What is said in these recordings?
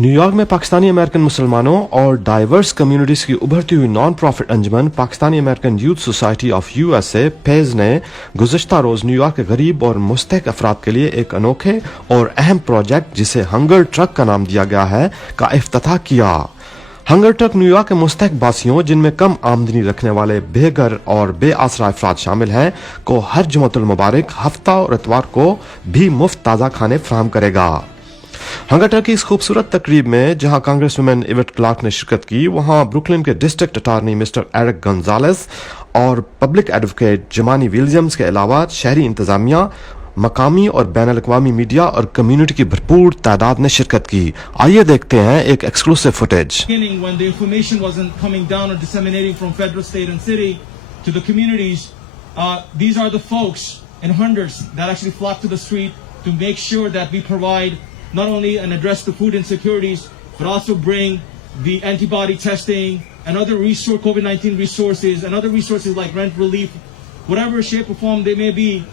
New York में Pakistani American मुसलमानों और डाइवर्स कम्युनिटीज की उभरती हुई non profit Anjuman Pakistani American youth society of USA page ने गुज़श्ता रोज न्यूयॉर्क के गरीब और मुस्तहक अफराद के लिए एक अनोखे और अहम प्रोजेक्ट जिसे हंगर ट्रक का नाम दिया गया है का इफ्तिताह किया। हंगर ट्रक न्यूयॉर्क के मुस्तहक बासियों जिनमें कम आमदनी रखने वाले बेघर और बेआसरा अफराद शामिल हैं को हर जुमतुल मुबारक हफ्ता और इतवार को भी मुफ्त ताज़ा खाने फराहम करेगा। हंगर ट्रक की इस खूबसूरत तकरीब में जहां कांग्रेस वुमेन इवेट क्लार्क ने शिरकत की, वहां ब्रुकलिन के डिस्ट्रिक्ट अटार्नी मिस्टर एरिक गंजालेस और पब्लिक एडवोकेट जमानी विलियम्स के अलावा शहरी इंतजामिया, मकामी और बैन अल-अक़वामी मीडिया और कम्युनिटी की भरपूर तादाद ने शिरकत की। आइए देखते हैं एक exclusive footage. When the information wasn't coming down or disseminating from federal, state and city to the communities, these are the folks in hundreds that actually flock to the street to make sure that we provide not only and address the food insecurities, but also bring the antibody testing and other COVID-19 resources and other resources like rent relief, whatever shape or form they may be,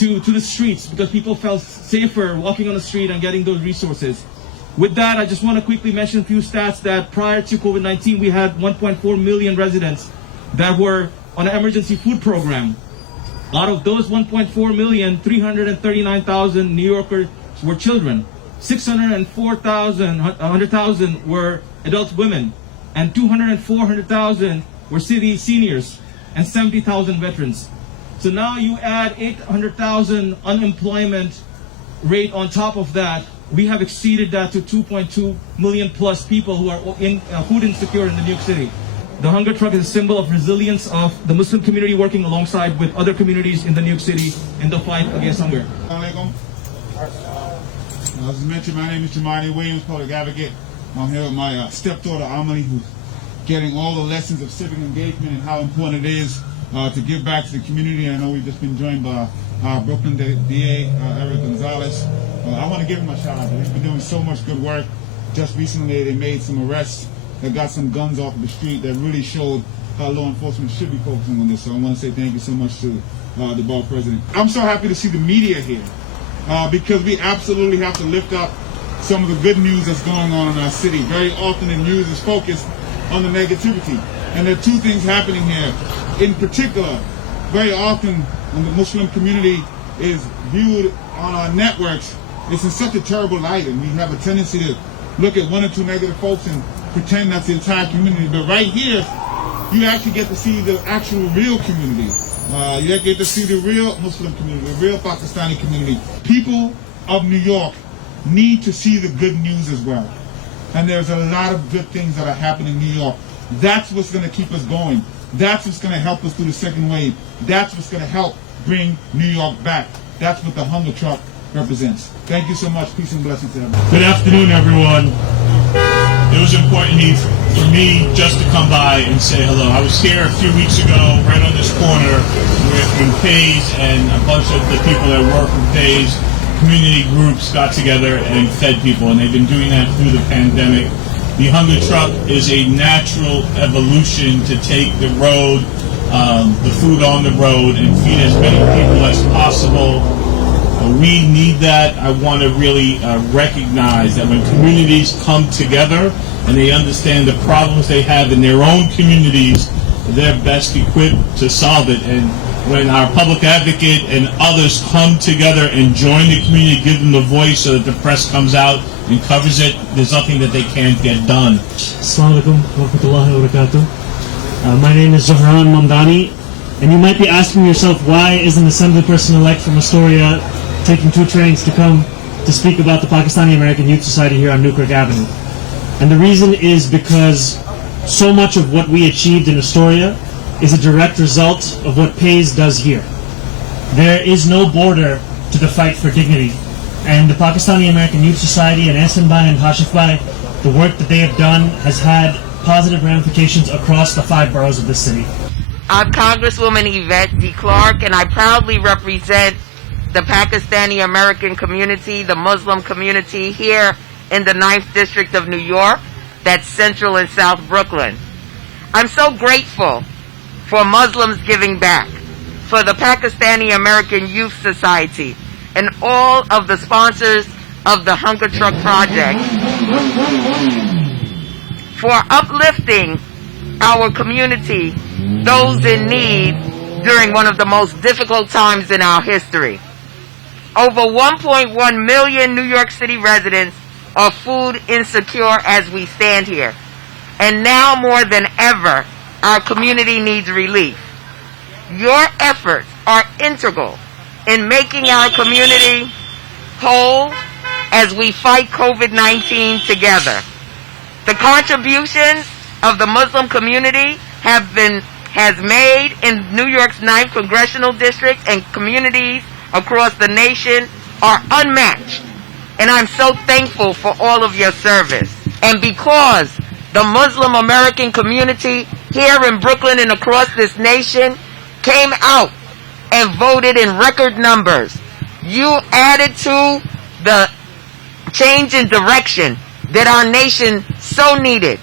to the streets, because people felt safer walking on the street and getting those resources. With that, I just want to quickly mention a few stats that prior to COVID-19, we had 1.4 million residents that were on an emergency food program. Out of those 1.4 million, 339,000 New Yorkers were children. 100,000 were adult women, and 400,000 were city seniors, and 70,000 veterans. So now you add 800,000 unemployment rate on top of that, we have exceeded that to 2.2 million plus people who are food insecure in the New York City. The hunger truck is a symbol of resilience of the Muslim community working alongside with other communities in the New York City in the fight against hunger. As mentioned, my name is Jamani Williams, public advocate. I'm here with my stepdaughter, Amelie, who's getting all the lessons of civic engagement and how important it is to give back to the community. I know we've just been joined by Brooklyn DA, Eric Gonzalez. I want to give him a shout out. He's been doing so much good work. Just recently, they made some arrests that got some guns off of the street that really showed how law enforcement should be focusing on this. So I want to say thank you so much to the borough president. I'm so happy to see the media here. Because we absolutely have to lift up some of the good news that's going on in our city. Very often the news is focused on the negativity. And there are two things happening here. In particular, very often when the Muslim community is viewed on our networks, it's in such a terrible light, and we have a tendency to look at one or two negative folks and pretend that's the entire community. But right here, you actually get to see the actual real community. You get to see the real Muslim community, the real Pakistani community. People of New York need to see the good news as well. And there's a lot of good things that are happening in New York. That's what's going to keep us going. That's what's going to help us through the second wave. That's what's going to help bring New York back. That's what the hunger truck represents. Thank you so much. Peace and blessings to everyone. Good afternoon, everyone. It was important for me just to come by and say hello. I was here a few weeks ago, right on this corner, when Pays and a bunch of the people that work with Pays, community groups got together and fed people, and they've been doing that through the pandemic. The hunger truck is a natural evolution to take the road, the food on the road, and feed as many people as possible. We need that. I want to really recognize that when communities come together and they understand the problems they have in their own communities, they're best equipped to solve it. And when our public advocate and others come together and join the community, give them the voice so that the press comes out and covers it, there's nothing that they can't get done. Assalamu alaikum wa rahmatullahi wa barakatuh. My name is Zohran Mamdani, and you might be asking yourself, why is an assembly person-elect from Astoria taking 2 trains to come to speak about the Pakistani American Youth Society here on Newkirk Avenue? And the reason is because so much of what we achieved in Astoria is a direct result of what Pays does here. There is no border to the fight for dignity. And the Pakistani American Youth Society and Ehsan Bhai and Hashif Bhai, the work that they have done has had positive ramifications across the 5 boroughs of this city. I'm Congresswoman Yvette D. Clark, and I proudly represent the Pakistani American community, the Muslim community here in the 9th District of New York, that's Central and South Brooklyn. I'm so grateful for Muslims giving back, for the Pakistani American Youth Society, and all of the sponsors of the Hunger Truck Project for uplifting our community, those in need during one of the most difficult times in our history. Over 1.1 million New York City residents are food insecure as we stand here. And now more than ever, our community needs relief. Your efforts are integral in making our community whole as we fight COVID-19 together. The contributions of the Muslim community has made in New York's 9th Congressional District and communities across the nation are unmatched. And I'm so thankful for all of your service. And because the Muslim American community here in Brooklyn and across this nation came out and voted in record numbers, you added to the change in direction that our nation so needed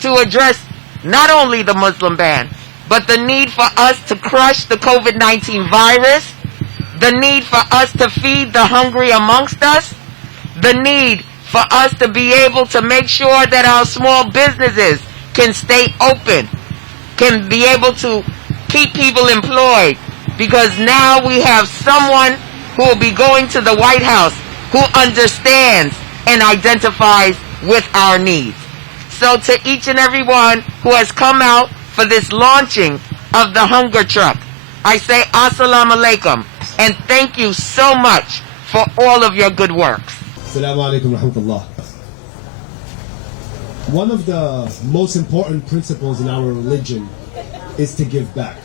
to address not only the Muslim ban, but the need for us to crush the COVID-19 virus, the need for us to feed the hungry amongst us, the need for us to be able to make sure that our small businesses can stay open, can be able to keep people employed, because now we have someone who will be going to the White House who understands and identifies with our needs. So to each and every one who has come out for this launching of the hunger truck, I say Assalamu alaikum and thank you so much for all of your good works. Assalamu alaikum rahmatullah. One of the most important principles in our religion is to give back.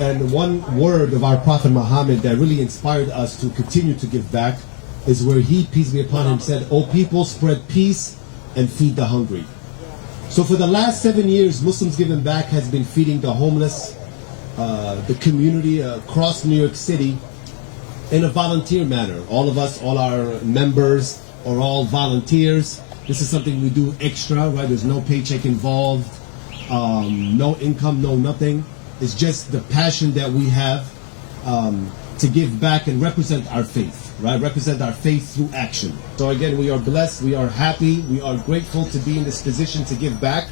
And one word of our Prophet Muhammad that really inspired us to continue to give back is where he, peace be upon him, said, "O people, spread peace and feed the hungry." So for the last 7 years, Muslims Giving Back has been feeding the homeless, the community across New York City in a volunteer manner. All of us, all our members are all volunteers. This is something we do extra, right? There's no paycheck involved, no income, no nothing. It's just the passion that we have to give back and represent our faith, right? Represent our faith through action. So again, we are blessed, we are happy, we are grateful to be in this position to give back.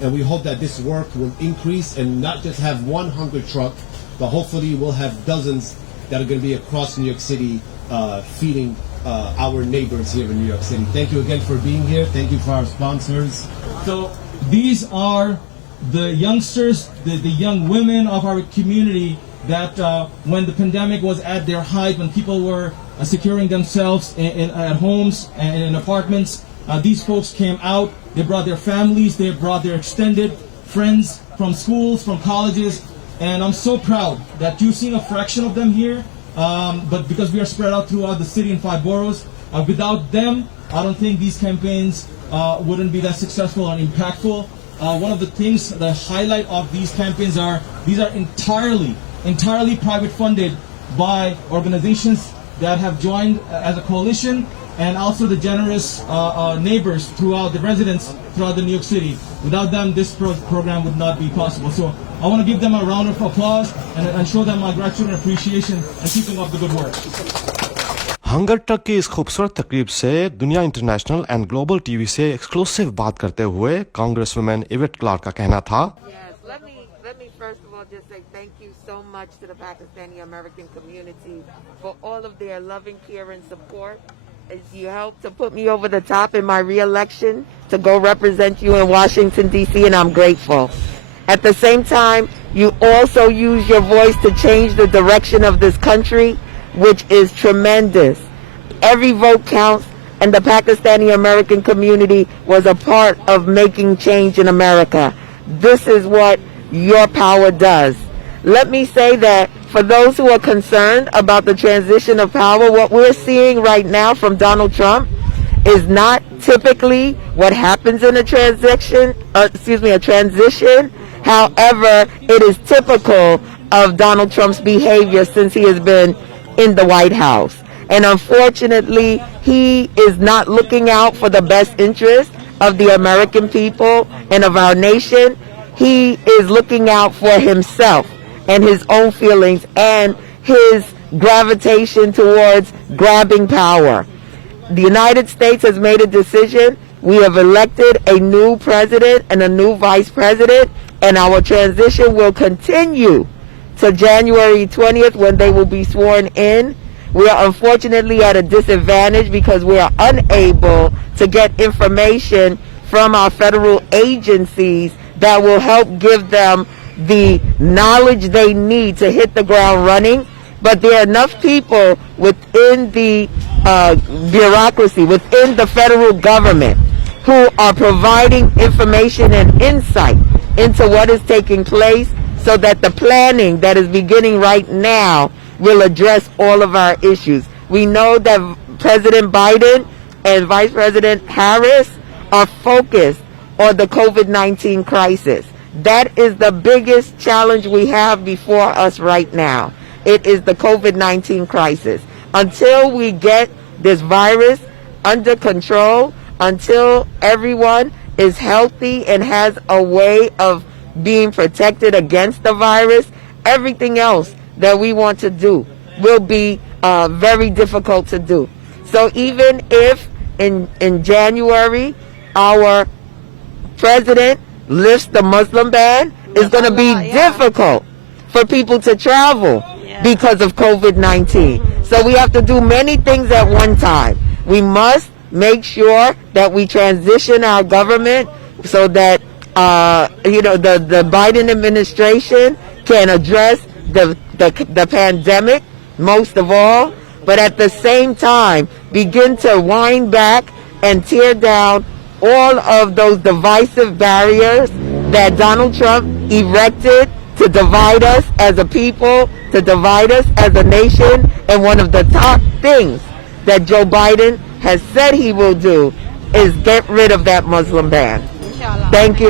And we hope that this work will increase and not just have one hunger truck, but hopefully we'll have dozens that are going to be across New York City feeding our neighbors here in New York City. Thank you again for being here. Thank you for our sponsors. So these are the youngsters, the young women of our community that when the pandemic was at their height, when people were securing themselves at homes and in apartments, these folks came out. They brought their families, they brought their extended friends from schools, from colleges, and I'm so proud that you've seen a fraction of them here, but because we are spread out throughout the city in 5 boroughs, without them, I don't think these campaigns wouldn't be that successful or impactful. One of the things, the highlight of these campaigns are, these are entirely private funded by organizations that have joined as a coalition, and also the generous neighbors throughout the residents throughout the New York City. Without them, this program would not be possible. So I want to give them a round of applause and show them my gratitude and appreciation and keeping up the good work. Hunger truck की इस खूबसूरत तकरीब से दुनिया international and global TV से exclusive बात करते हुए कांग्रेस वुमेन इवेट क्लार्क का कहना था, Let me first of all just say thank you so much to the Pakistani American community for all of their loving care and support. As you helped to put me over the top in my re-election to go represent you in Washington, D.C., and I'm grateful. At the same time, you also use your voice to change the direction of this country, which is tremendous. Every vote counts, and the Pakistani American community was a part of making change in America. This is what your power does. Let me say that for those who are concerned about the transition of power, what we're seeing right now from Donald Trump is not typically what happens in a transition. However, it is typical of Donald Trump's behavior since he has been in the White House. And unfortunately, he is not looking out for the best interest of the American people and of our nation. He is looking out for himself and his own feelings and his gravitation towards grabbing power. the United States has made a decision. We have elected a new president and a new vice president, and our transition will continue to January 20th when they will be sworn in. We are unfortunately at a disadvantage because we are unable to get information from our federal agencies that will help give them the knowledge they need to hit the ground running. But there are enough people within the bureaucracy, within the federal government, who are providing information and insight into what is taking place, so that the planning that is beginning right now will address all of our issues. We know that President Biden and Vice President Harris are focused on the COVID-19 crisis. That is the biggest challenge we have before us right now. It is the COVID-19 crisis. Until we get this virus under control, until everyone is healthy and has a way of being protected against the virus, everything else that we want to do will be very difficult to do. So even if in January our president lifts the Muslim ban, it's going to be difficult for people to travel because of COVID-19. So we have to do many things at one time. We must make sure that we transition our government so that the Biden administration can address the pandemic most of all, but at the same time begin to wind back and tear down all of those divisive barriers that Donald Trump erected to divide us as a people, to divide us as a nation. And one of the top things that Joe Biden has said he will do is get rid of that Muslim ban. Thank you.